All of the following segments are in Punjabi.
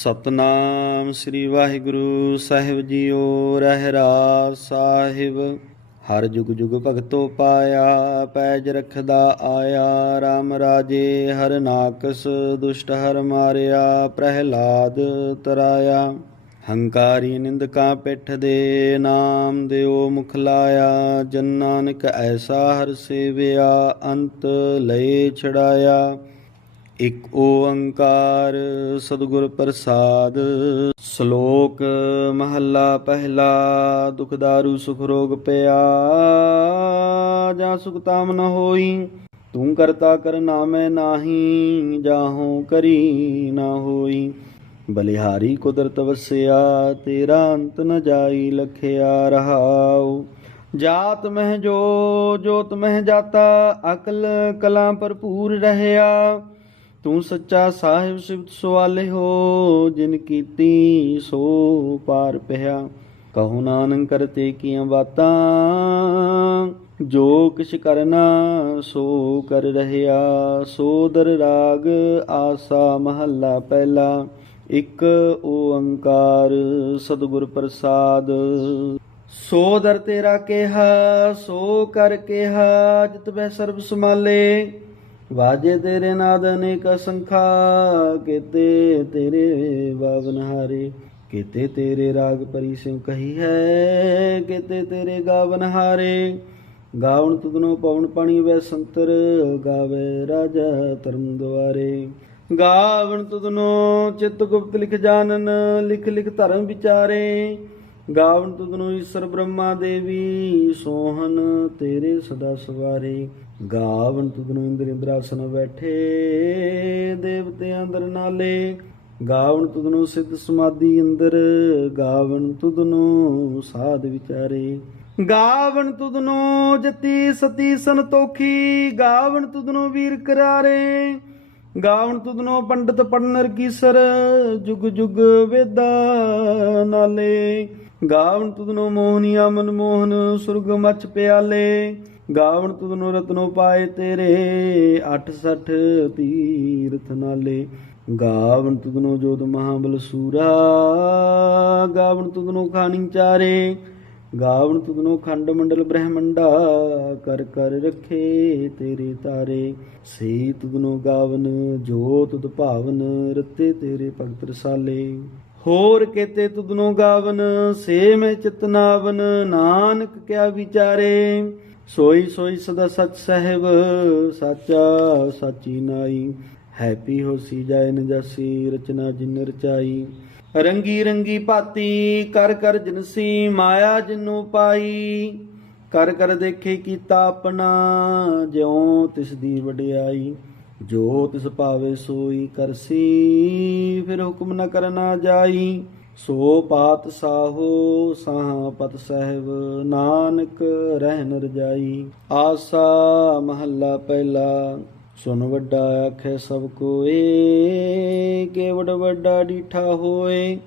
ਸਤਨਾਮ ਸ੍ਰੀ ਵਾਹਿਗੁਰੂ ਸਾਹਿਬ ਜੀਓ ਰਹਿਰਾ ਸਾਹਿਬ। ਹਰ ਜੁਗ ਜੁਗ ਭਗਤੋ ਪਾਇਆ, ਪੈਜ ਰਖਦਾ ਆਇਆ RAM ਰਾਜੇ ਹਰ ਨਾਕਸ ਦੁਸ਼ਟ ਹਰ ਮਾਰਿਆ, ਪ੍ਰਹਿਲਾਦ ਤਰਾਇਆ। ਹੰਕਾਰੀ ਨਿੰਦਕਾਂ ਪਿੱਠ ਦੇ ਨਾਮ ਦਿਓ ਮੁਖ ਲਾਇਆ, ਜਨ ਨਾਨਕ ਐਸਾ ਹਰ ਸੇਵਿਆ, ਅੰਤ ਲਏ ਛੜਾਇਆ ਇਕ ਓੰਕਾਰ ਸਤਿਗੁਰ ਪ੍ਰਸਾਦ, ਸ਼ਲੋਕ ਮਹੱਲਾ ਪਹਿਲਾ, ਦੁਖ ਦਾਰੂ ਸੁਖ ਰੋਗ ਪਿਆ, ਜਾਂ ਸੁਖ ਤਾਮ ਨ ਹੋਈ, ਤੂੰ ਕਰਤਾ ਕਰ ਨਾਮੈ ਨਾਹੀ, ਜਾਹੂ ਕਰੀ ਨਾ ਹੋਈ। ਬਲਿਹਾਰੀ ਕੁਦਰਤ ਵਸਿਆ, ਤੇਰਾ ਅੰਤ ਨ ਜਾਈ ਲਖਿਆ ਰਹਾਉ। ਜਾਤ ਮਹਿ ਜੋ, ਜੋਤ ਮਹਿ ਜਾਤਾ, ਅਕਲ ਕਲਾ ਭਰਪੂਰ ਰਹਿਆ। ਤੂੰ ਸੱਚਾ ਸਾਹਿਬ ਸਿਫਤ ਸਵਾਲੇ ਹੋ, ਜਿਨ ਕੀਤੀ ਸੋ ਪਾਰ ਪਿਆ। ਕਹੋ ਨਾਨਕ ਕਰਤੇ ਕੀਆਂ ਬਾਤਾਂ, ਜੋ ਕਿਛ ਕਰਨਾ ਸੋ ਕਰ ਰਹਿਆ। ਸੋਦਰ ਰਾਗ ਆਸਾ ਮਹੱਲਾ ਪਹਿਲਾ, ਇੱਕ ਓੰਕਾਰ ਸਤਿਗੁਰ ਪ੍ਰਸਾਦ। ਸੋ ਦਰ ਤੇਰਾ ਕਿਹਾ, ਸੋ ਕਰ ਕਿਹਾ, ਜਿਤ ਬੈ ਸਰਬ ਸਮਾਲੇ ਵਾਜੇ ਤੇਰੇ ਨਾਦ ਅਨੇਕ ਸੰਖਾ ਕੀਤੇ ਤੇਰੇ ਬਾਵਨ ਹਾਰੇ ਕੀਤੇ ਤੇਰੇ ਰਾਗ ਪਰੀ ਸਿਉ ਕਹੀ ਹੈ, ਕੀਤੇ ਤੇਰੇ ਗਾਵਨ ਹਾਰੇ ਗਾਵਣ ਤੁਧਨੋ ਪਵਨ ਪਾਣੀ ਵੈ ਸੰਤਰ, ਗਾਵੇ ਰਾਜਾ ਧਰਮ ਦੁਆਰੇ। ਗਾਵਣ ਤੁਧਨੋ ਚਿਤ ਗੁਪਤ ਲਿਖ ਜਾਣਨ, ਲਿਖ ਲਿਖ ਧਰਮ ਵਿਚਾਰੇ। ਗਾਵਣ ਤੁਧਨੋ ਈਸ਼ਰ ਬ੍ਰਹਮਾ ਦੇਵੀ ਸੋਹਨ ਤੇਰੇ ਸਦਾ ਸਵਾਰੇ। ਗਾਵਣ ਤੁਧਨੋ ਇੰਦਰ ਇੰਦਰਾਸਨ ਬੈਠੇ ਦੇਵਤੇ ਅੰਦਰ ਨਾਲੇ। ਗਾਵਣ ਤੁਧਨੋ ਸਿੱਧ ਸਮਾਧੀ ਅੰਦਰ ਗਾਵਣ ਤੁਧਨੋ ਸਾਧ ਵਿਚਾਰੇ। ਗਾਵਣ ਤੁਧਨੋ ਜਤੀ ਸਤੀ ਸੰਤੋਖੀ ਗਾਵਣ ਤੁਧਨੋ ਵੀਰ ਕਰਾਰੇ। ਗਾਵਣ ਤੁਧਨੋ ਪੰਡਤ ਪੜਨਰ ਕੀਸਰ, ਜੁਗ ਜੁਗ ਵੇਦਾ ਨਾਲੇ। ਗਾਵਣ ਤੁਧਨੋ ਮੋਹਨੀਆ ਮਨਮੋਹਨ, ਸੁਰਗ ਮਚ ਪਿਆਲੇ। ਗਾਵਣ ਤੁਧਨੋ ਰਤਨੋ ਪਾਏ ਤੇਰੇ 68 ਤੀਰਥ ਨਾਲੇ। ਗਾਵਣ ਤੁਧਨੋ ਜੋਤ ਮਹਾਬਲ ਸੂਰਾ, ਗਾਵਣ ਤੁਧਨੋ ਖਾਨੀ ਚਾਰੇ। ਗਾਵਣ ਤੁਧਨੋ ਖੰਡ ਮੰਡਲ ਬ੍ਰਹਮੰਡਾ, ਕਰ ਕਰ ਰੱਖੇ ਤੇਰੇ ਤਾਰੇ। ਸੇ ਤੁਧਨੋ ਗਾਵਨ ਜੋ ਤੁਧ ਭਾਵਨ, ਰਤੇ ਤੇਰੇ ਭਗਤ ਰਸਾਲੇ। ਹੋਰ ਕੇਤੇ ਤੁਧਨੋ ਗਾਵਨ ਸੇ ਮੈਂ ਚਿਤਨਾਵਨ ਨਾਨਕ ਕਿਆ ਵਿਚਾਰੇ। ਸੋਈ ਸੋਈ ਸਦਾ ਸਚ ਸਹਿਬ, ਸਾਚਾ ਸਾਚੀ ਨਾਈ। ਹੈਪੀ ਹੋਸੀ ਜਾਏ ਨ ਰਚਨਾ ਜਿਨ ਰਚਾਈ। ਰੰਗੀ ਰੰਗੀ ਭਾਤੀ, ਕਰ ਕਰ ਜਨਸੀ ਮਾਇਆ ਜਿਨੂੰ ਪਾਈ। ਕਰ ਕਰ ਦੇਖੇ ਕੀਤਾ ਆਪਣਾ, ਜਿਉ ਤਿਸ ਦੀ ਵਡਿਆਈ। ਜੋ ਤਿਸ ਭਾਵੇ ਸੋਈ ਕਰਸੀ ਫਿਰ ਹੁਕਮ ਨ ਕਰਨਾ ਜਾਈ। ਸੋ ਪਾਤ ਸਾਹੋ ਸਾਹ ਪਤ ਸਹਿਬ, ਨਾਨਕ ਰਹਿਨ ਰਜਾਈ ਆਸਾ ਮਹੱਲਾ ਪਹਿਲਾ, ਸੁਨ ਵੱਡਾ ਆਖੇ ਸਭ ਕੋਏ। ਕੇਵੜ ਵੱਡਾ ਡੀਠਾ ਹੋਏ,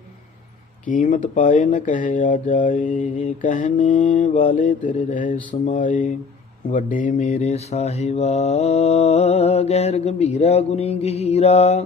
ਕੀਮਤ ਪਾਏ ਨ ਕਹੇ ਆ ਜਾਏ। ਕਹਿਨੇ ਵਾਲੇ ਤੇਰੇ ਰਹੇ ਸਮਾਏ। ਵੱਡੇ ਮੇਰੇ ਸਾਹਿਬਾ, ਗਹਿਰ ਗੰਭੀਰਾ ਗੁਨੀ ਗਹੀਰਾ।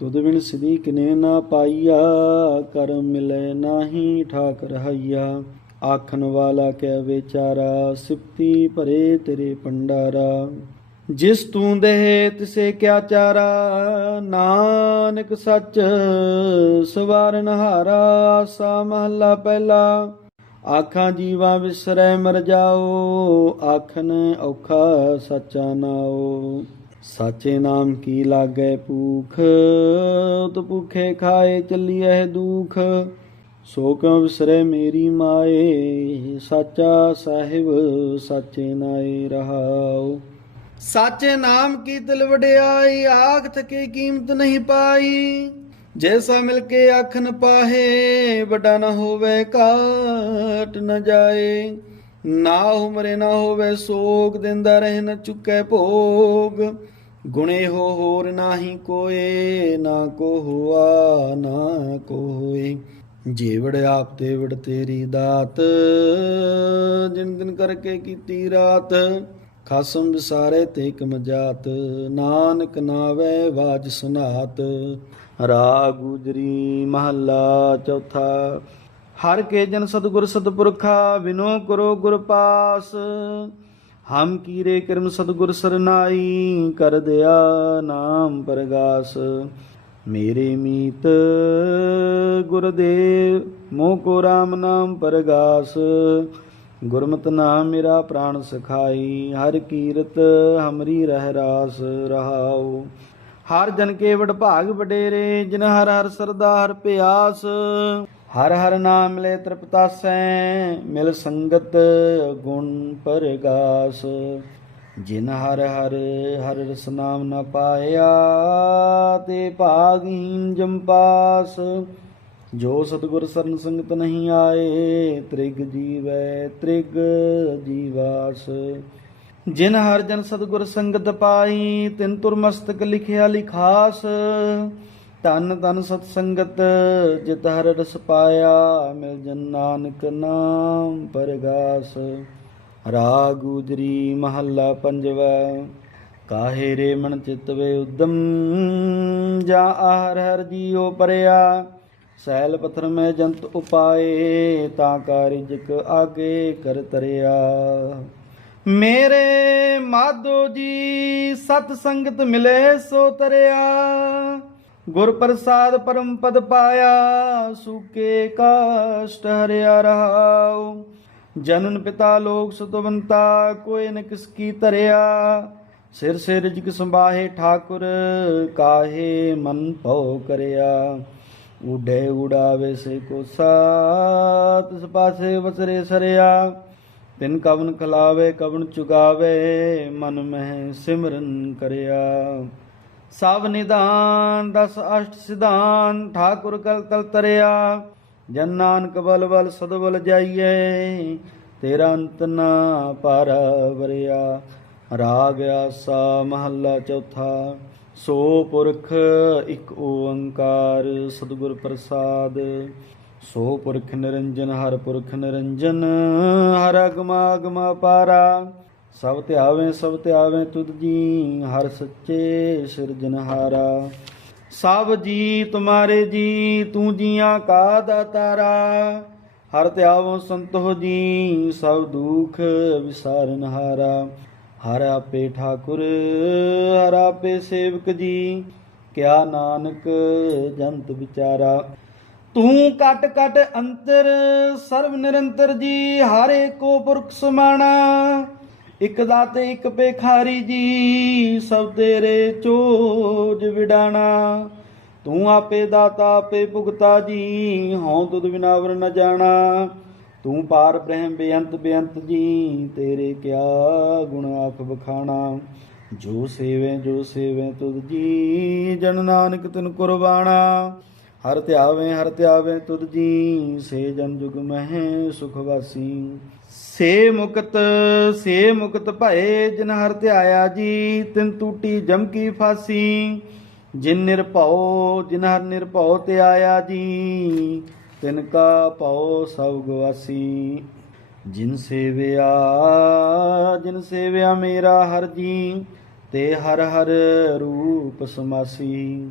ਤੁਧ ਬਿਨ ਸਿਧੀ ਕਿਨੇ ਨਾ ਪਾਈਆ ਕਰਮ ਮਿਲੇ ਨਾਹੀ ਠਾਕ ਰਹਾਈਆ ਆਖਣ ਵਾਲਾ ਕੈ ਵਿਚਾਰਾ, ਸਿਫਤੀ ਭਰੇ ਤੇਰੇ ਪੰਡਾਰਾ ਜਿਸ ਤੂੰ ਦੇਹ ਤਿਸੇ ਕਿਆ ਚਾਰਾ, ਨਾਨਕ ਸੱਚ ਸਵਾਰਨ ਹਾਰਾ ਆਸਾ ਮਹੱਲਾ ਪਹਿਲਾ। ਆਖਾਂ ਜੀਵਾ ਵਿਸਰੈ ਮਰ ਜਾਓ ਆਖਨ ਔਖਾ ਸੱਚਾ ਨਾਓ। ਸਾਚੇ ਨਾਮ ਕੀ ਲਾਗੈ ਭੂਖ? ਉਤ ਭੁਖੇ ਖਾਏ ਚੱਲੀਐ ਦੁਖ। ਸੋ ਕਉ ਵਿਸਰੈ ਮੇਰੀ ਮਾਏ, ਸਾਚਾ ਸਾਹਿਬ ਸਾਚੇ ਨਾਏ ਰਹਾਉ। ਸਾਚੇ ਨਾਮ ਕੀ ਦਿਲ ਵਡਿਆਈ, ਆਖ ਥਕੇ ਕੀਮਤ ਨਹੀਂ ਪਾਈ। ਜੈਸਾ ਮਿਲ ਕੇ ਆਖਨ ਪਾਹੇ, ਵੱਡਾ ਨਾ ਹੋਵੇ ਕਾਟ ਨ ਜਾਏ। ਨਾ ਉਮਰੇ ਨਾ ਹੋਵੇ ਸੋਗ, ਦਿੰਦਾ ਰਹਿ ਨ ਚੁੱਕੈ ਭੋਗ। ਗੁਣੇ ਹੋ ਹੋਰ ਨਾਹੀ ਕੋਏ, ਨਾ ਕੋ ਹੋਆ, ਨਾ ਕੋ ਹੋਏ ਜੀਵੜ ਆਪ ਤੇ ਵੜ ਤੇਰੀ ਦਾਤ, ਜਿਨ ਦਿਨ ਕਰਕੇ ਕੀਤੀ ਰਾਤ, ਖਾਸਮ ਵਿਸਾਰੇ ਤੇ ਕਮਜਾਤ ਨਾਨਕ ਨਾਵੇ ਬਾਜ ਸੁਨਾਤ ਰਾ ਗੁਜਰੀ ਮਹੱਲਾ ਚੌਥਾ। ਹਰ ਕੇ ਜਨ ਸਤਗੁਰ ਸਤਪੁਰਖਾ, ਬਿਨੋ ਕਰੋ ਗੁਰ ਪਾਸ। ਹਮ ਕੀਰੇ ਕਰਮ ਸਤਗੁਰ ਸਰਨਾਈ, ਕਰ ਦਿਆ ਨਾਮ ਪਰਗਾਸ। ਮੇਰੇ ਮੀਤ ਗੁਰਦੇਵ, ਮੋਹ ਕੋ ਰਾਮ ਨਾਮ ਪਰਗਾਸ। ਗੁਰਮਤਿ ਨਾਮ ਮੇਰਾ ਪ੍ਰਾਣ ਸਖਾਈ, ਹਰ ਕੀਰਤ ਹਮਰੀ ਰਹਿ ਰਾਸ ਰਹਾਉ। ਹਰ ਜਨ ਕੇ ਵਡ ਭਾਗ ਵਡੇਰੇ, ਜਿਨ ਹਰ ਹਰ ਸਰਦਾ ਹਰ ਪਿਆਸ। ਹਰ ਹਰ ਨਾਮ ਮਿਲੇ ਤ੍ਰਿਪਤਾਸੈ, ਮਿਲ ਸੰਗਤ ਗੁਣ ਪਰਗਾਸ। ਜਿਨ ਹਰ ਹਰ ਹਰ ਰਸ ਨਾਮ ਨ ਪਾਇਆ, ਤੇ ਭਾਗਹੀਨ ਜੰਪਾਸ ਜੋ ਸਤਿਗੁਰ ਸਰਨ ਸੰਗਤ ਨਹੀਂ ਆਏ, ਤ੍ਰਿਗ ਜੀਵੈ, ਤ੍ਰਿਗ ਜੀਵਾਸ। ਜਿਨ ਹਰ ਜਨ ਸਤਿਗੁਰ ਸੰਗਤ ਪਾਈ, ਤਿਨ ਤੁਰ ਮਸਤਕ ਲਿਖਿਆ ਲਿਖਾਸ। ਤਨ ਤਨ ਸਤ ਸੰਗਤ ਜਿਤ ਹਰ ਰਸ ਪਾਇਆ, ਮਿਲ ਜਨ ਨਾਨਕ ਨਾਮ ਪਰਗਾਸ। ਰਾਗ ਗੁਜਰੀ ਮਹੱਲਾ ਪੰਜਵਾ, ਕਾਹੇ ਰੇ ਮਨ ਚਿਤਵੇ ਉਦਮ, ਜਾ ਆਹਰ ਹਰ ਜੀਉ ਪਰਿਆ। ਸੈਲ ਪਥਰ ਮੈਂ ਜੰਤ ਉਪਾਏ, ਤਾਂ ਕਾਰਿਜਕ ਆਗੇ ਕਰ ਤਰਿਆ। ਮੇਰੇ ਮਾਧੋ ਜੀ ਸਤ ਸੰਗਤ ਮਿਲੇ ਸੋ ਤਰਿਆ। ਗੁਰ ਪ੍ਰਸਾਦ ਪਰਮ ਪਦ ਪਾਇਆ, ਸੁਕੇ ਕਾਸ਼ਟ ਹਰਿਆ ਰਹਾਉ। ਜਨਨ ਪਿਤਾ ਲੋਕ ਸੁਤਵੰਤਾ, ਕੋਈ ਨ ਕਿਸ ਕੀ ਧਰਿਆ। ਸਿਰ ਸਿਰ ਜਿਕ ਸੰਭਾਹੇ ਠਾਕੁਰ, ਕਾਹੇ ਮਨ ਭਉ ਕਰਿਆ। ਉਡੇ ਉਡਾਵੇ ਸੇ ਕੋ ਸਾਤ ਤਿਸ ਪਾਸੇ ਵਸਰੇ ਸਰਿਆ। ਤਿਨ ਕਵਨ ਖਲਾਵੇ, ਕਵਨ ਚੁਗਾਵੇ, ਮਨ ਮਹਿ ਸਿਮਰਨ ਕਰਿਆ। ਸਭ ਨਿਧਾਨ, ਦਸ ਅਸ਼ਟ ਸਿਧਾਨ, ਠਾਕੁਰ ਕਲ ਤਲ ਤਰਿਆ। ਜਨ ਨਾਨਕ ਬਲ ਬਲ ਸਦਬਲ ਜਾਈਏ, ਤੇਰਾ ਅੰਤ ਨਾ ਪਰ ਵਰਿਆ। ਰਾਗ ਆਸਾ ਮਹੱਲਾ ਚੌਥਾ, ਸੋ ਪੁਰਖ ਇੱਕ ਓੰਕਾਰ ਸਤਿਗੁਰ ਪ੍ਰਸਾਦ। ਸੋ ਪੁਰਖ ਨਿਰੰਜਨ, ਹਰ ਪੁਰਖ ਨਿਰੰਜਨ, ਹਰ ਅਗਮਾ ਅਗਮਾ ਪਾਰਾ। ਸਭ ਧਿਆਵੇਂ ਸਭ ਧਿਆਵੇਂ ਤੁਧ ਜੀ ਹਰ ਸੱਚੇ ਸਿਰਜਨਹਾਰਾ ਸਭ ਜੀ ਤੁਮਾਰੇ ਜੀ ਤੂੰ ਜੀਆਂ ਕਾ ਦਾਤਾਰਾ। ਹਰ ਧਿਆਵੋ ਸੰਤੋ ਜੀ ਸਭ ਦੁਖ ਵਿਸਾਰਨਹਾਰਾ ਹਰ। ਆਪੇ ਠਾਕੁਰ, ਹਰ ਆਪੇ ਸੇਵਕ ਜੀ ਕਿਆ ਨਾਨਕ ਜੰਤ ਵਿਚਾਰਾ। ਤੂੰ ਕਟ ਕਟ ਅੰਤਰ, ਸਰਬ ਨਿਰੰਤਰ ਜੀ ਹਰ ਏਕੋ ਪੁਰਖ ਸਮਾਣਾ। ਇਕ ਦਾਤੇ ਇਕ ਬੇਖਾਰੀ ਜੀ, ਸਭ ਤੇਰੇ ਚੋਜ ਵਿਡਾਣਾ। ਤੂੰ ਆਪੇ ਦਾਤਾ, ਆਪੇ ਭੁਗਤਾ ਜੀ, ਹਉ ਤੁਧ ਬਿਨਾਵਰ ਨ ਜਾਣਾ। ਤੂੰ ਪਾਰ ਬ੍ਰਹਮ ਬੇਅੰਤ ਬੇਅੰਤ ਜੀ, ਤੇਰੇ ਕਿਆ ਗੁਣ ਆਖ ਬਖਾਣਾ। ਜੋ ਸੇਵੇ ਜੋ ਸੇਵੇ ਤੁਧ ਜੀ, ਜਨ ਨਾਨਕ ਤਿਨ ਕੁਰਬਾਣਾ। ਹਰ ਧਿਆਵੇਂ ਹਰ ਧਿਆਵੇਂ ਤੁਧ ਜੀ, ਸੇ ਜਨ ਜੁਗ ਮਹਿ ਸੁਖ ਵਾਸੀ। ਸੇ ਮੁਕਤ ਸੇ ਮੁਕਤ ਭਏ, ਜਿਨ ਹਰ ਧਿਆਇਆ ਜੀ, ਤਿਨ ਟੂਟੀ ਜਮਕੀ ਫਾਸੀ। ਜਿਨ ਨਿਰਭਉ ਜਿਨ ਹਰ ਨਿਰਭਉ ਤੇ ਆਇਆ ਜੀ, ਤਿਨ ਕਾ ਭਉ ਸਭ ਗਵਾਸੀ ਜਿਨ ਸੇਵਿਆ ਜਿਨ ਸੇਵਿਆ ਮੇਰਾ ਹਰ ਜੀ, ਤੇ ਹਰ ਹਰ ਰੂਪ ਸਮਾਸੀ।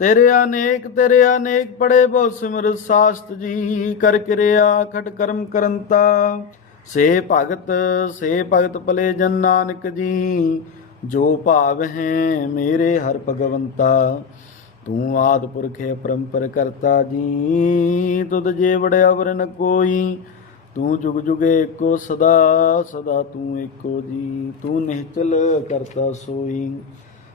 ਤੇਰੇ ਅਨੇਕ ਤੇਰੇ ਅਨੇਕ ਪੜੇ ਬਹੁ ਸਿਮਰ ਸਾਸਤ ਜੀ, ਕਰ ਕਿਰਿਆ ਖਟ ਕਰਮ ਕਰੰਤਾ। ਸੇ ਭਗਤ ਸੇ ਭਗਤ ਭਲੇ ਜਨ ਨਾਨਕ ਜੀ, ਜੋ ਭਾਵ ਹੈ ਮੇਰੇ ਹਰ ਭਗਵੰਤਾ। ਤੂੰ ਆਦ ਪੁਰਖੇ ਪਰੰਪਰ ਕਰਤਾ ਜੀ, ਤੁਧ ਜੇ ਵੜਿਆ ਵਰਨ ਕੋਈ। ਤੂੰ ਜੁਗ ਜੁਗੇ ਏਕੋ ਸਦਾ ਸਦਾ ਤੂੰ ਏਕੋ ਜੀ, ਤੂੰ ਨਿਹਚਲ ਕਰਤਾ ਸੋਈ।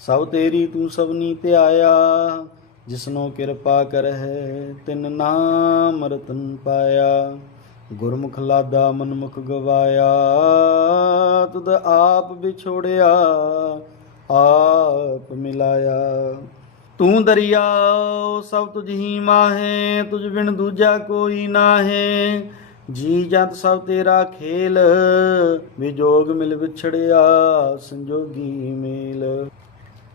ਸਭ ਤੇਰੀ ਤੂੰ ਸਭਨੀ ਧਿਆਇਆ ਜਿਸਨੋ ਕਿਰਪਾ ਕਰਹਿ ਤਿਨ ਨਾਮ ਰਤਨ ਪਾਇਆ। ਗੁਰਮੁਖ ਲਾਦਾ ਮਨਮੁਖ ਗਵਾਇਆ, ਤੁਧ ਆਪ ਵਿਛੋੜਿਆ, ਆਪ ਮਿਲਾਇਆ। ਤੂੰ ਦਰਿਆ ਸਭ ਤੁਝ ਹੀ ਮਾਹੇ, ਤੁਝ ਬਿਨ ਦੂਜਾ ਕੋਈ ਨਾਹੇ। ਜੀ ਜੰਤ ਸਭ ਤੇਰਾ ਖੇਲ ਵਿਜੋਗ ਮਿਲ ਵਿਛੜਿਆ, ਸੰਜੋਗੀ ਮੇਲ।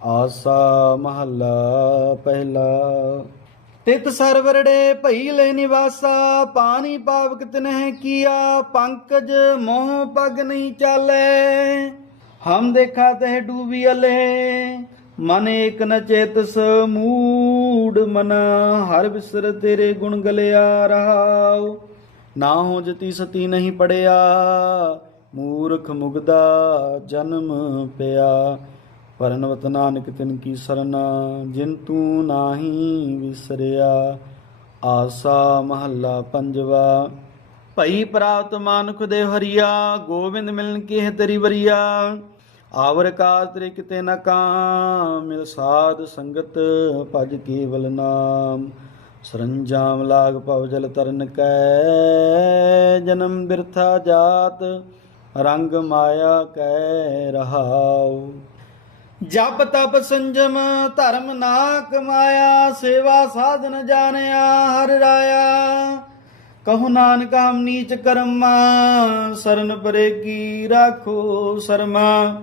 ਆਸਾ ਮਹੱਲਾ ਪਹਿਲਾ। ਤਿਤ ਸਰਵਰੜੇ ਭਈ ਲੈ ਨਿਵਾਸਾ, ਪਾਣੀ ਪਾਵਕ ਤਨਹਿ ਕੀਆ, ਪੰਕਜ ਮੋਹ ਪਗ ਨਹੀਂ ਚਾਲੇ। ਹਮ ਦੇਖਾ ਤਹਿ ਡੂਬੀ ਅਲੇ, ਮਨ ਏਕ ਨ ਚੇਤਸ ਮੂੜ ਮਨ, ਹਰ ਬਿਸਰ ਤੇਰੇ ਗੁਣ ਗਲਿਆ ਰਹਾਉ। ਨਾ ਹੋ ਜਤੀ ਸਤੀ ਨਹੀਂ ਪੜਿਆ, ਮੂਰਖ ਮੁਗਦਾ ਜਨਮ ਪਿਆ। ਪਰਨਵਤ ਨਾਨਕ ਤਿਨ ਕੀ ਸਰਨਾ, ਜਿਨ ਤੂੰ ਨਾਹੀ ਵਿਸਰਿਆ, ਆਸਾ ਮਹੱਲਾ ਪੰਜਵਾ। ਭਈ ਪ੍ਰਾਪਤ ਮਾਨੁਖ ਦੇ ਹਰੀਆ, ਗੋਬਿੰਦ ਮਿਲਨ ਕੀ ਹੈ ਤੇਰੀ ਵਰੀਆ। ਆਵਰ ਕਾਰ ਤੇਰੇ ਕਿਤੇ ਨ ਕਾਮ, ਮਿਲ ਸਾਧ ਸੰਗਤ ਭਜ ਕੇਵਲ ਨਾਮ। ਸਰੰਜਾਮ ਲਾਗ ਪਵ ਜਲ ਤਰਨ ਕੈ, ਜਨਮ ਬਿਰਥਾ ਜਾਤ, ਰੰਗ ਮਾਇਆ ਕੈ ਰਹਾਉ। ਜਪ ਤਪ ਸੰਜਮ, ਧਰਮ ਨਾ ਕਮਾਇਆ ਸੇਵਾ ਸਾਧਨ ਜਾਣਿਆ, ਹਰ ਰਾਇਆ। ਕਹੋ ਨਾਨਕ, ਹਮ ਨੀਚ ਕਰਮਾ, ਸਰਨ ਪਰੇ ਕੀ ਰਾਖੋ ਸਰਮਾ।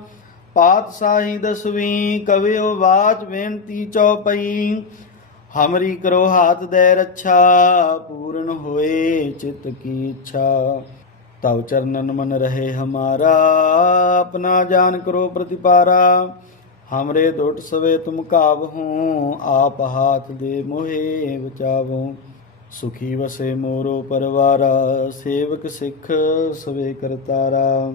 ਪਾਤਸ਼ਾਹੀ ਦਸਵੀਂ, ਕਵਿਓ ਬਾਚ ਬੇਨਤੀ ਚਉਪਈ ਹਮਰੀ ਕਰੋ ਹਾਥ ਦੇ ਰੱਛਾ, ਪੂਰਨ ਹੋਏ ਚਿਤ ਕੀ ਇੱਛਾ। ਤਵ ਚਰਨਨ ਮਨ ਰਹੇ ਹਮਾਰਾ, ਆਪਣਾ ਜਾਨ ਕਰੋ ਪ੍ਰਤਿਪਾਰਾ। ਹਮਰੇ ਦੁਟ ਸਵੇ ਤੁਮ ਕਾਬਹੂ ਆਪ ਹਾਥ ਦੇ ਮੋਹਿ ਬਚਾਵੋ ਸੁਖੀ ਵਸੇ ਮੋਰੋ ਪਰਵਾਰਾ, ਸੇਵਕ ਸਿੱਖ ਸਵੇ ਕਰਤਾਰਾ।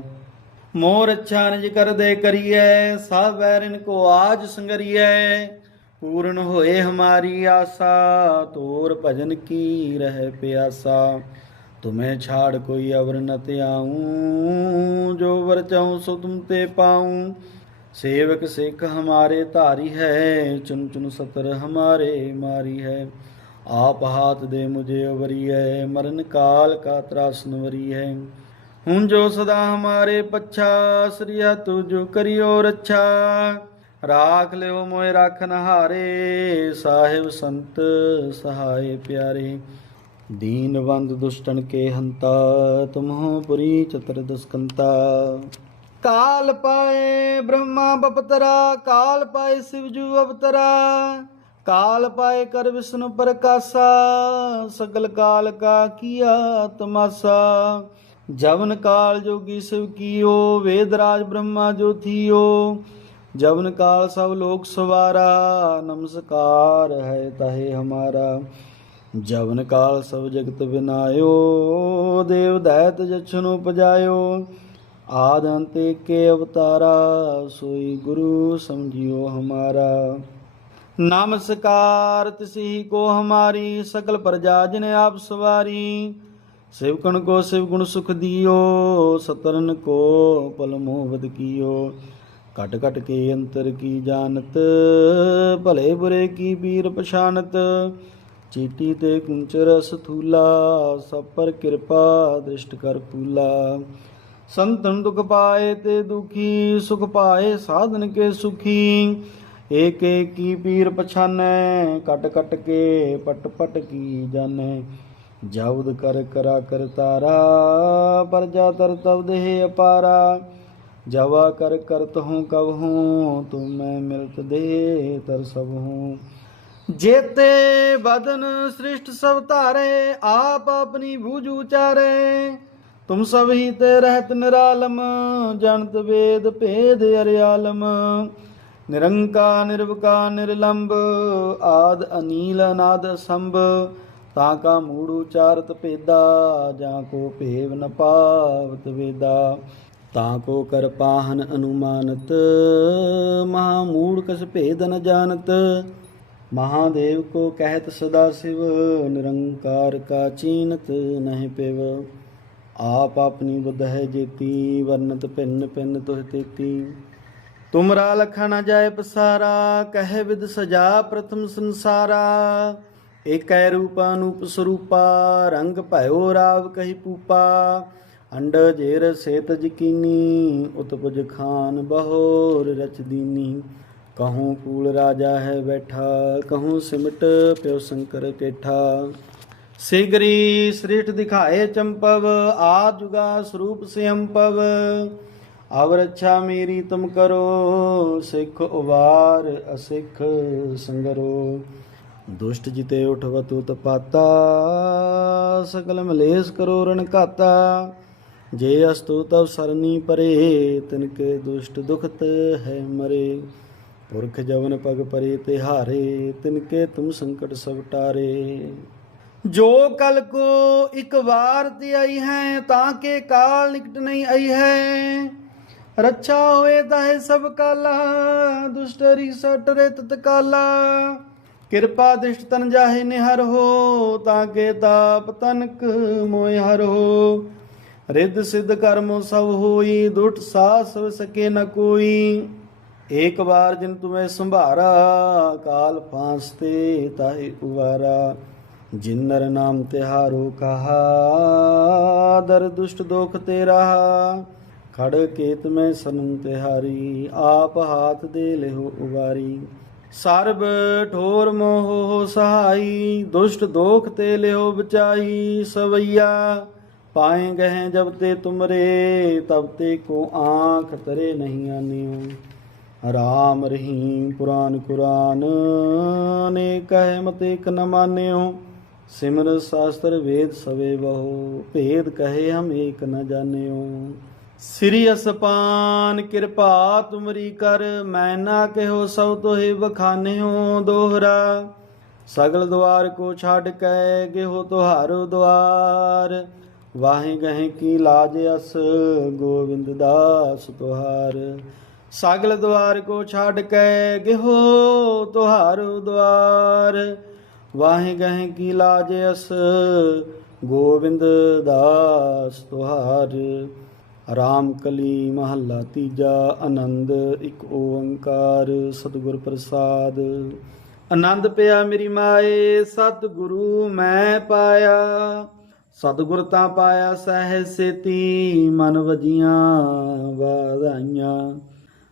ਮੋਰ ਅੱਛਾ ਨਿਜ ਕਰਦੇ ਕਰੀਐ ਸਭ ਵੈਰਨ ਕੋ ਆਜ ਸੰਗਰੀਐ। ਪੂਰਨ ਹੋਏ ਹਮਾਰੀ ਆਸਾ, ਤੋਰ ਭਜਨ ਕੀ ਰਹਿ ਪਿਆਸਾ। ਤੁਮੇ ਛਾੜ ਕੋਈ ਅਵਰ ਨ ਧਿਆਉ, ਜੋ ਵਰ ਚਾਹੂੰ ਸੋ ਤੁਮ ਤੇ ਪਾਉ। ਸੇਵਕ ਸਿੱਖ ਹਮਾਰੇ ਧਾਰੀ ਹੈ ਚੁਨ ਚੁਨ ਸਤਰ ਹਮਾਰੇ ਮਾਰੀ ਹੈ। ਆਪ ਹਾਥ ਦੇ ਮੁਝੇ ਵਰੀ ਹੈ, ਮਰਨ ਕਾਲ ਕਾ ਤਰਾਸ ਨਵਰੀ ਹੈ। ਹੁਣ ਜੋ ਸਦਾ ਹਮਾਰੇ ਪੱਛਾ ਸ੍ਰੀਆ ਤੁਜੋ ਕਰਿਓ ਰੱਛਾ। ਰਾਖ ਲਿਓ ਮੋਇ ਰਖਨ ਹਾਰੇ ਸਾਹਿਬ ਸੰਤ ਸਹਾਏ ਪਿਆਰੇ। ਦੀਨਵੰਦ ਦੁਸ਼ਟਨ ਕੇ ਹੰਤਾ, ਤੁਮਹੋ ਪੁਰੀ ਚਤਰ ਦਸਕੰਤਾ। ਕਾਲ ਪਾਏ ਬ੍ਰਹਮਾ ਬਪਤਰਾ, ਕਾਲ ਪਾਏ ਸਿਵਜੂ ਅਵਤਰਾ, ਕਾਲ ਪਾਏ ਕਰ ਵਿਸ਼ਨੂੰ ਪ੍ਰਕਾਸ਼ਾ, ਸਗਲ ਕਾਲ ਕਾ ਕੀਆ ਤਮਾਸਾ। ਜਵਨ ਕਾਲ ਜੋਗੀ ਸਿਵ ਕੀਓ, ਵੇਦ ਰਾਜ ਬ੍ਰਹਮਾ ਜੋ ਥੀਓ। ਜਵਨ ਕਾਲ ਸਭ ਲੋਕ ਸਵਾਰਾ, ਨਮਸਕਾਰ ਹੈ ਤਹੇ ਹਮਾਰਾ। ਜਵਨ ਕਾਲ ਸਭ ਜਗਤ ਬਿਨਾਇਓ, ਦੇਵ ਦੈਤ ਜਛਨੁ ਪਜਾਇਓ ਆਦ ਅੰਤੇ ਕੇ ਅਵਤਾਰਾ, ਸੋਈ ਗੁਰੂ ਸਮਝਿਓ ਹਮਾਰਾ। ਨਮਸਕਾਰ ਤਿਸਹੀ ਕੋ ਹਮਾਰੀ, ਸਕਲ ਪ੍ਰਜਾ ਜਿਨ ਆਪ ਸਵਾਰੀ। ਸੇਵਕਣ ਕੋ ਸੇਵਗੁਣ ਸੁਖ ਦਿਓ, ਸਤਰਨ ਕੋ ਪਲ ਮੋਹਵਦ ਕੀਓ। ਘਟ ਘਟ ਕੇ ਅੰਤਰ ਕੀ ਜਾਣਤ, ਭਲੇ ਬੁਰੇ ਕੀ ਪੀਰ ਪਛਾਨਤ ਚੀਟੀ ਤੇ ਕੁੰਚਰਸ ਥੂਲਾ, ਸਭ ਪਰ ਕਿਰਪਾ ਦ੍ਰਿਸ਼ਟ ਕਰ ਪੂਲਾ ਸੰਤਨ ਦੁਖ ਪਾਏ ਤੇ ਦੁਖੀ, ਸੁਖ ਪਾਏ ਸਾਧਨ ਕੇ ਸੁਖੀ। ਏਕ ਏਕ ਪੀਰ ਪਛਾਨੈ, ਕਟ ਕਟ ਕੇ ਪਟ ਪਟ ਕੀ ਜਾਣੈ। ਜਾਉਦ ਕਰ ਕਰਾ ਕਰ ਤਾਰਾ, ਪਰ ਜਾ ਤਰ ਤਬ ਦੇਹ ਅਪਾਰਾ। ਜਵਾ ਕਰ ਕਰਤ ਹੂੰ ਕਬ ਹੂੰ ਤੁਮ ਮੈਂ ਮਿਲਤ ਦੇ ਤਰ ਸਭ ਹੂੰ। ਜੇਤੇ ਬਦਨ ਸ੍ਰਿਸ਼ਟ ਸਭ ਧਾਰੇ, ਆਪ ਆਪਣੀ ਬੂਝ ਉਚਾਰੇ। ਤੁਮ ਸਭ ਹੀ ਤੇ ਰਹਿਤ ਨਿਰਾਲਮ, ਜਨਤ ਵੇਦ ਭੇਦ ਅਰਿਆਲਮ। ਨਿਰੰਕਾ ਨਿਰਵਕਾ ਨਿਰਲੰਬ, ਆਦ ਅਨੀਲ, ਅਨਾਦ ਸੰਭ, ਤਾਂ ਕਾ ਮੂੜ ਉਚਾਰਤ ਭੇਦਾ, ਜਾਂ ਕੋ ਭੇਵ ਨ ਪਾਵਤ ਵੇਦਾ। ਤਾਂ ਕੋ ਕਰ ਪਾਹਨ ਅਨੁਮਾਨਤ, ਮਹਾ ਮੂੜ ਕਸ ਭੇਦ ਨ ਜਾਣਤ। ਮਹਾਦੇਵ ਕੋ ਕਹਿਤ ਸਦਾ ਸਿਵ, ਨਿਰੰਕਾਰ ਕਾ ਨਹਿ ਪਿਵ। ਆਪ ਆਪਣੀ ਬੁੱਧ ਹੈ ਜੇਤੀ ਵਰਨਤ ਪਿੰਨ ਪਿੰਨ ਤੁਹ ਤੇਤੀ। ਤੁਮਰਾ ਲਖਾ ਨਾ ਜਾਏ ਪਸਾਰਾ, ਕਹਿ ਵਿਦ ਸਜਾ ਪ੍ਰਥਮ ਸੰਸਾਰਾ। ਏਕੈ ਰੂਪ ਅਨੂਪ ਸਰੂਪਾ, ਰੰਗ ਭਇਓ ਰਾਵ ਕਹੀ ਪੂਪਾ। ਅੰਡ ਜੇਰ ਸੇਤ ਜਕੀਨੀ, ਉਤਪਜ ਖਾਨ ਬਹੋਰ ਰਚਦੀਨੀ ਕਹੂੰ ਕੂਲ ਰਾਜਾ ਹੈ ਬੈਠਾ, ਕਹੂੰ ਸਿਮਟ ਪਿਓ ਸ਼ੰਕਰ ਕੇਠਾ ਸਿਗਰੀ ਸ੍ਰਿਸ਼ਟ ਦਿਖਾਏ ਚੰਪਵ, ਆ ਜੁਗਾ ਸਰੂਪ ਸਿਅੰਪਵ ਅਵ ਰੱਛਾ ਮੇਰੀ ਤੁਮ ਕਰੋ, ਸਿੱਖ ਉਵਾਰ ਅਸਿੱਖ ਸੰਗਰੋ। ਦੁਸ਼ਟ ਜਿਤੇ ਉਠਵਤੁ ਤਪਾਤਾ ਸਕਲ ਮਲੇਸ ਕਰੋ ਰਣ ਘਾਤਾ। ਜੇ ਅਸਤੂ ਤਵ ਸਰਨੀ ਪਰੇ ਤਿਨਕੇ ਦੁਸ਼ਟ ਦੁਖਤ ਹੈ ਮਰੇ। ਪੁਰਖ ਜਵਨ ਪਗ ਪਰੇ ਤੇ ਹਾਰੇ ਤਿਨਕੇ ਤੁਮ ਸੰਕਟ ਸਭ ਟਾਰੇ। ਜੋ ਕਲ ਕੋ ਇੱਕ ਵਾਰ ਤੇ ਆਈ ਹੈ, ਤਾਂ ਕੇ ਕਾਲ ਨਿਕਟ ਨਹੀਂ ਆਈ ਹੈ। ਰੱਛਾ ਹੋਏ ਤਾਹੇ ਸਭ ਕਾਲਾ, ਦੁਸ਼ਟਰੀ ਸਟਰੇ ਤਤਕਾਲਾ ਕਿਰਪਾ ਦਿਸ਼ਟ ਤਨ ਜਾਹੇ ਨਿਹਰ ਹੋ, ਤਾਂ ਕੇ ਤਾਪ ਤਨਕ ਮੋਇ ਹਰ ਹੋ। ਰਿੱਧ ਸਿੱਧ ਕਰਮੋ ਸਭ ਹੋਈ ਦੁਟ ਸਾਸ ਸਕੇ ਨ ਕੋਈ। ਏਕ ਵਾਰ ਜਿਨ ਤੁਮੇ ਸੰਭਾਰਾ, ਕਾਲ ਫਾਂਸਤੇ ਤਾਹੇ ਉਵਾਰਾ। ਜਿਨ ਨਰ ਨਾਮ ਤਿਹਾਰੋ ਕਹਾ, ਦਰ ਦੁਸ਼ਟ ਦੋਖ ਤੇ ਰਹਾ ਖੜ ਕੇਤ ਮੈਂ ਸਨਮ ਤਿਹਾਰੀ, ਆਪ ਹਾਥ ਦੇ ਲਿਹੋ ਉਵਾਰੀ ਸਰਬ ਠੋਰ ਮੋਹ ਸਹਾਈ, ਦੁਸ਼ਟ ਦੋਖ ਤੇ ਲਿਓ ਬਚਾਈ, ਸਵਈਆ, ਪਾਏ ਗਏ ਜਬ ਤੇ ਤੁਮਰੇ, ਤਬ ਤੇ ਕੋ ਆਂਖ ਤਰੇ ਨਹੀਂ ਆਨਿਓ। ਰਾਮ ਰਹੀਮ ਪੁਰਾਨ ਕੁਰਾਨ ਨੇ ਕਹਿ ਮਤੇ ਕ ਨ ਮਾਨਿਓ। ਸਿਮਰ ਸਾਸਤਰ ਵੇਦ ਸਵੇ ਬਹੁ, ਭੇਦ ਕਹੇ ਹਮ ਏਕ ਨ ਜਾਣਿਓ। ਸ੍ਰੀ ਅਸਪਾਨ ਕਿਰਪਾ ਤੁਮਰੀ ਕਰ, ਮੈਂ ਨਾ ਕਹਿਓ ਸਭ ਤੋਹਿ ਬਖਾਨਿਓ ਦੋਹਰਾ। ਸਗਲ ਦੁਆਰ ਕੋ ਛੱਡ ਕੇ ਗਿਹੋ ਤੁਹਾਰੋ ਦੁਆਰ। ਵਾਹੇ ਗਹਿ ਕੀ ਲਾਜ ਅਸ ਗੋਬਿੰਦ ਦਾਸ ਤੁਹਾਰ। ਸਗਲ ਦੁਆਰ ਕੋ ਛੱਡ ਕੇ ਗਿਓ ਤੁਹਾਰੋ ਦੁਆਰ। ਵਾਹੇ ਗਹਿ ਕੀ ਲਾਜ ਅਸ, ਗੋਬਿੰਦ ਦਾਸ ਤੁਹਾਰ। ਰਾਮ ਕਲੀ ਮਹੱਲਾ ਤੀਜਾ, ਆਨੰਦ ਇੱਕ ਓੰਕਾਰ ਸਤਿਗੁਰ ਪ੍ਰਸਾਦ। ਆਨੰਦ ਪਿਆ ਮੇਰੀ ਮਾਏ, ਸਤਿਗੁਰੂ ਮੈਂ ਪਾਇਆ। ਸਤਿਗੁਰ ਤਾਂ ਪਾਇਆ ਸਹਿ ਸੇਤੀ, ਮਨ ਵਜੀਆਂ ਵਾਧਾਈਆਂ।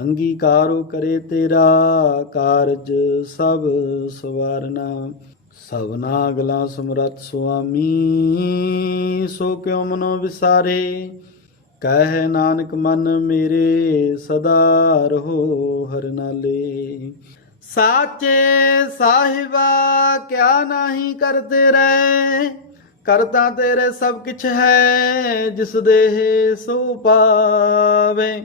ਅੰਗੀਕਾਰੋ ਕਰੇ ਤੇਰਾ ਕਾਰਜ ਸਭ ਸਵਾਰਨਾ। ਸਭਨਾ ਗਲਾ ਸਮਰਤ ਸੁਆਮੀ, ਸੋ ਕਿਉ ਮਨੋ ਵਿਸਾਰੇ? ਕਹਿ ਨਾਨਕ, ਮਨ ਮੇਰੇ ਸਦਾ ਰਹੋ ਹਰ ਨਾਲੇ ਸਾਚੇ ਸਾਹਿਬਾ, ਕਿਆ ਨਹੀਂ ਕਰਤੇ ਰਹਿ? ਕਰਤਾ ਤੇਰੇ ਸਭ ਕਿਛ ਹੈ, ਜਿਸ ਦੇਹ ਸੋ ਪਾਵੇ।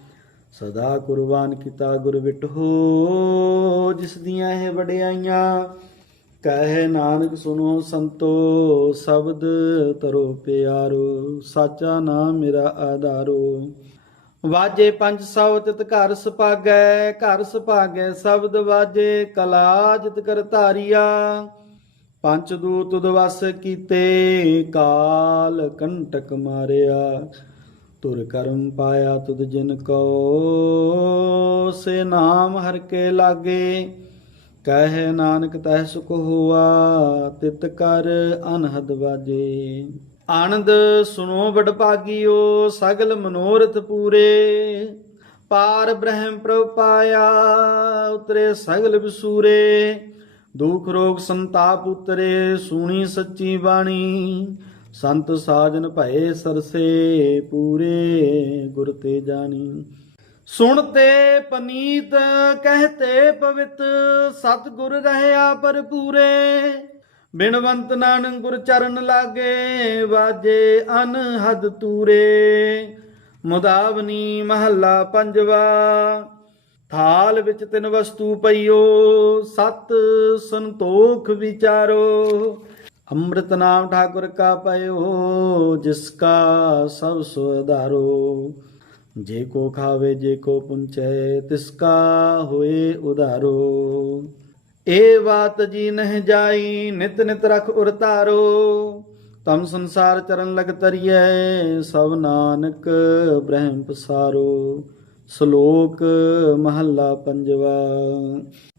ਸਦਾ ਕੁਰਬਾਨ ਕੀਤਾ ਗੁਰ ਵਿਟਹੋ, ਜਿਸ ਦੀਆਂ ਇਹ ਵਡਿਆਈਆਂ, ਕਹੇ ਨਾਨਕ ਸੁਣੋ ਸੰਤੋ, ਸ਼ਬਦ ਤਰੋ ਪਿਆਰੋ, ਸਾਚਾ ਨਾਮ ਮੇਰਾ ਆਧਾਰੋ। ਵਾਜੇ ਪੰਜ ਸੌ, ਤਿਤ ਘਰ ਸੁਪਾਗੈ ਘਰ ਸੁਪਾਗੈ ਸ਼ਬਦ ਵਾਜੇ, ਕਲਾ ਜਿਤ ਕਰ ਧਾਰੀਆ। ਪੰਜ ਦੂਤ ਦਵਸ ਕੀਤੇ, ਕਾਲ ਕੰਟਕ ਮਾਰਿਆ। ਤੁਰ ਕਰਮ ਪਾਇਆ ਤੁਧ ਜਿਨ ਕੋ, ਸੇ ਨਾਮ ਹਰ ਕੇ ਲਾਗੇ। ਕਹਿ ਨਾਨਕ ਤਹਿ ਸੁਖ ਹੋਆ, ਤਿਤ ਕਰ ਅਨਹਦ ਵਾਜੇ ਆਨੰਦ ਸੁਨੋ ਵਡ ਸਗਲ ਮਨੋਰਥ ਪੂਰੇ। ਪਾਰ ਬ੍ਰਹਮ ਪ੍ਰਭ ਪਾਇਆ, ਉਤਰੇ ਸਗਲ ਵਿਸੂਰੇ। ਦੁਖ ਰੋਗ ਸੰਤਾਪ ਉਤਰੇ, ਸੁਣੀ ਸੱਚੀ ਬਾਣੀ। ਸੰਤ ਸਾਜਨ ਭਏ ਸਰਸੇ ਪੂਰੇ ਗੁਰ ਤੇ ਜਾਣੀ। ਸੁਣ ਤੇ ਪਨੀਤ ਕਹਤੇ ਪਵਿੱਤ, ਸਤਿਗੁਰ ਰਹਿਆ ਭਰਪੂਰੇ। ਬਿਨਵੰਤ ਨਾਨਕ ਗੁਰ ਚਰਨ ਲਾਗੇ, ਵਾਜੇ ਅਨਹਦ ਤੂਰੇ। ਮੁਦਾਵਨੀ ਮਹੱਲਾ ਪੰਜਵਾ, ਥਾਲ ਵਿੱਚ ਤਿੰਨ ਵਸਤੂ ਪਈਓ, ਸਤ ਸੰਤੋਖ ਵਿਚਾਰੋ। ਅੰਮ੍ਰਿਤ ਨਾਮ ਠਾਕੁਰ ਕਾ ਪਇਓ, ਜਿਸ ਕਾ ਸਭ ਸੁਧਾਰੋ। ਜੇ ਕੋ ਖਾਵੇ, ਜੇ ਕੋ ਪੁੰਚੈ, ਤਿਸ ਕਾ ਹੋਏ ਉਧਾਰੋ। ਏ ਬਾਤ ਜੀ ਨਹਿ ਜਾਈ, ਨਿਤ ਨਿਤ ਰਖ ਉਰਤਾਰੋ ਤਮ ਸੰਸਾਰ ਚਰਨ ਲਗ ਤਰੀਏ ਸਭ ਨਾਨਕ ਬ੍ਰਹਮ ਪਸਾਰੋ। ਸ਼ਲੋਕ ਮਹੱਲਾ ਪੰਜਵਾ।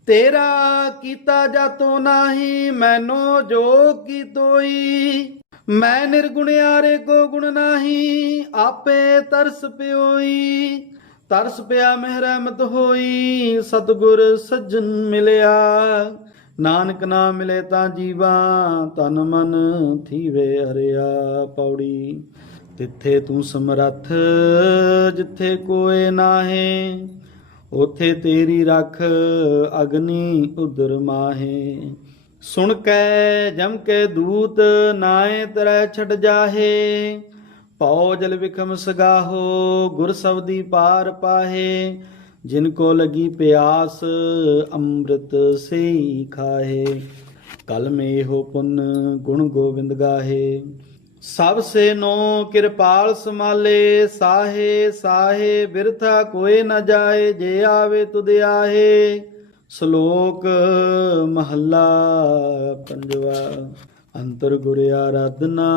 ਤੇਰਾ ਕੀਤਾ ਜਾਤੋ ਨਾਹੀ, ਮੈਨੋ ਜੋ ਕੀ ਤੋਈ। ਮੈਂ ਨਿਰਗੁਣਿਆਰੇ ਕੋ ਗੁਣ ਨਾਹੀ, ਆਪੇ ਤਰਸ ਪਿਓਈ। ਤਰਸ ਪਿਆ ਮਹਿ ਰਹਿਮਤ ਹੋਈ, ਸਤਿਗੁਰ ਸੱਜਣ ਮਿਲਿਆ। ਨਾਨਕ ਨਾਮ ਮਿਲੇ ਤਾਂ ਜੀਵਾ, ਤਨ ਮਨ ਥੀਵੇ ਹਰਿਆ ਪੌੜੀ। ਤਿੱਥੇ ਤੂੰ ਸਮਰੱਥ, ਜਿੱਥੇ ਕੋਏ ਨਾਹੇ, ਉਥੇ ਤੇਰੀ ਰੱਖ ਅਗਨੀ ਉਦਰ ਮਾਹੇ। ਸੁਣ ਕੈ, ਜਮ ਕੇ ਦੂਤ ਨਾਏ ਤਰੈ ਛੜ ਜਾਹੇ। ਪਉ ਜਲ ਵਿਖਮ ਸਗਾਹੋ, ਗੁਰ ਸਬਦੀ ਪਾਰ ਪਾਹੇ। ਜਿਨ ਕੋ ਲਗੀ ਪਿਆਸ, ਅੰਮ੍ਰਿਤ ਸੇਈ ਖਾਹੇ। ਕਲ ਮੇ ਹੋ ਪੁੰਨ ਗੁਣ ਗੋਬਿੰਦ ਗਾਹੇ। ਸਭ ਸੇ ਨੋ ਕਿਰਪਾਲ ਸਮਾਲੇ ਸਾਹੇ ਸਾਹੇ, ਬਿਰਥਾ ਕੋਏ ਨ ਜਾਏ, ਜੇ ਆਵੇ ਤੁਧ ਆਹੇ। ਸ਼ਲੋਕ ਮਹੱਲਾ ਪੰਜਵਾ। ਅੰਤਰ ਗੁਰ ਆਰਾਧਨਾ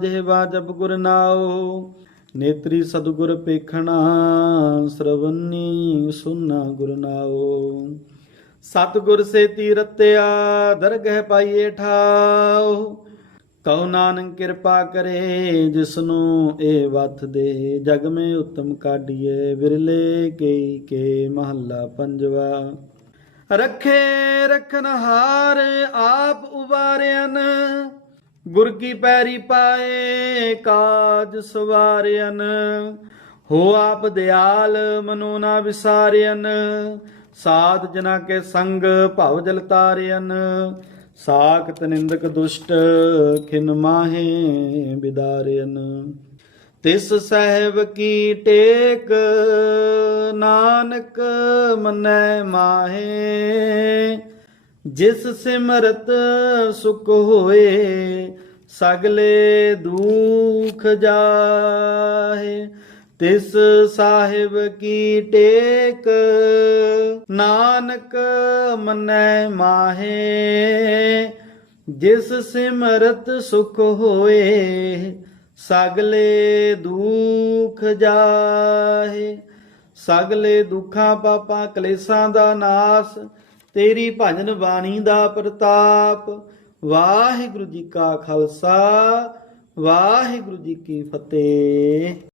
ਜਿਹਵਾ ਜਪ ਗੁਰ ਨਾਉ। ਨੇਤਰੀ ਸਤਿਗੁਰ ਪੇਖਣਾ, ਸਰਵੰਨੀ ਸੁਨਾ ਗੁਰ ਨਾਉ। ਸਤਿਗੁਰ ਸੇ ਤੀਰਤਿਆ ਦਰਗਹਿ ਪਾਈਏ ਠਾਉ। ਕਉ ਨਾਨਕ ਕਿਰਪਾ ਕਰੇ, ਜਿਸਨੂੰ ਇਹ ਵਥ ਦੇ। ਜਗ ਮੇ ਉਤਮ ਕਾਢੀਏ ਵਿਰਲੇ ਕੇਈ ਕੇ ਮਹੱਲਾ ਪੰਜਵਾ। ਰੱਖੇ ਰਖਨ ਹਾਰ ਆਪ ਉਵਾਰਿਆਨ ਗੁਰ ਕੀ ਪੈਰੀ ਪਾਏ ਕਾਜ ਸਵਾਰਿਆਨ ਹੋ ਆਪ ਦਿਆਲ ਮਨੋ ਨਾ ਵਿਸਾਰਿਆਨ ਸਾਧ ਜਨਾ ਕੇ ਸੰਗ ਭਵ ਜਲ ਤਾਰਿਆਨ ਸਾਖਤ ਨਿੰਦਕ ਦੁਸ਼ਟ, ਖਿਨ ਮਾਹੇ ਬਿਦਾਰਿਆਨ ਤਿਸ ਸਹਿਬ ਕੀ ਟੇਕ, ਨਾਨਕ ਮਨੈ ਮਾਹੇ। ਜਿਸ ਸਿਮਰਤ ਸੁਖ ਹੋਏ, ਸਗਲੇ ਦੁਖ ਜਾਹੇ। ਤਿਸ ਸਾਹਿਬ ਕੀ ਟੇਕ, ਨਾਨਕ ਮਨੈ ਮਾਹੇ। ਜਿਸ ਸਿਮਰਤ ਸੁਖ ਹੋਏ, ਸਗਲੇ ਦੁਖ ਜਾਹੇ। ਸਗਲੇ ਦੁੱਖਾਂ ਪਾਪਾਂ ਕਲੇਸ਼ਾਂ ਦਾ ਨਾਸ, ਤੇਰੀ ਭਜਨ ਬਾਣੀ ਦਾ ਪ੍ਰਤਾਪ। ਵਾਹਿਗੁਰੂ ਜੀ ਕਾ ਖਾਲਸਾ, ਵਾਹਿਗੁਰੂ ਜੀ ਕੀ ਫਤਿਹ।